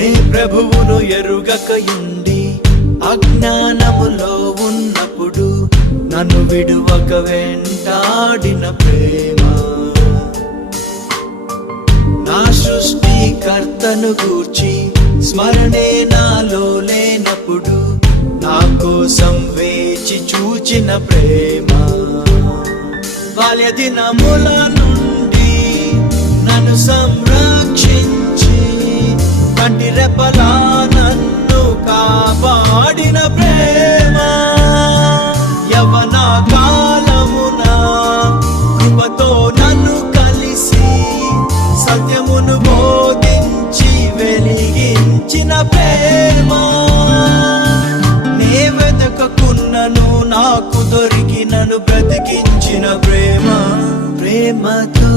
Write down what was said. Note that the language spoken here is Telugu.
నే ప్రభువును ఎరుగకయుండి అజ్ఞానములో ఉన్నప్పుడు నన్ను విడువక వెంటాడిన ప్రేమ, నా సృష్టికర్తను గూర్చి స్మరణే నాలో లేనప్పుడు నా కోసం వేచి చూచిన ప్రేమ, బాల్య దినముల నుండి నన్ను సంరక్షించి కంటి రెప్పలా నన్ను కాపాడిన ప్రేమ, యవ్వన కాలమున కృపతో నన్ను కలిసి సత్యమును బోధించి వెలిగించిన ప్రేమ, నే వెతకకున్నను నాకు దొరికి నన్ను బ్రతికించిన ప్రేమ, ప్రేమతో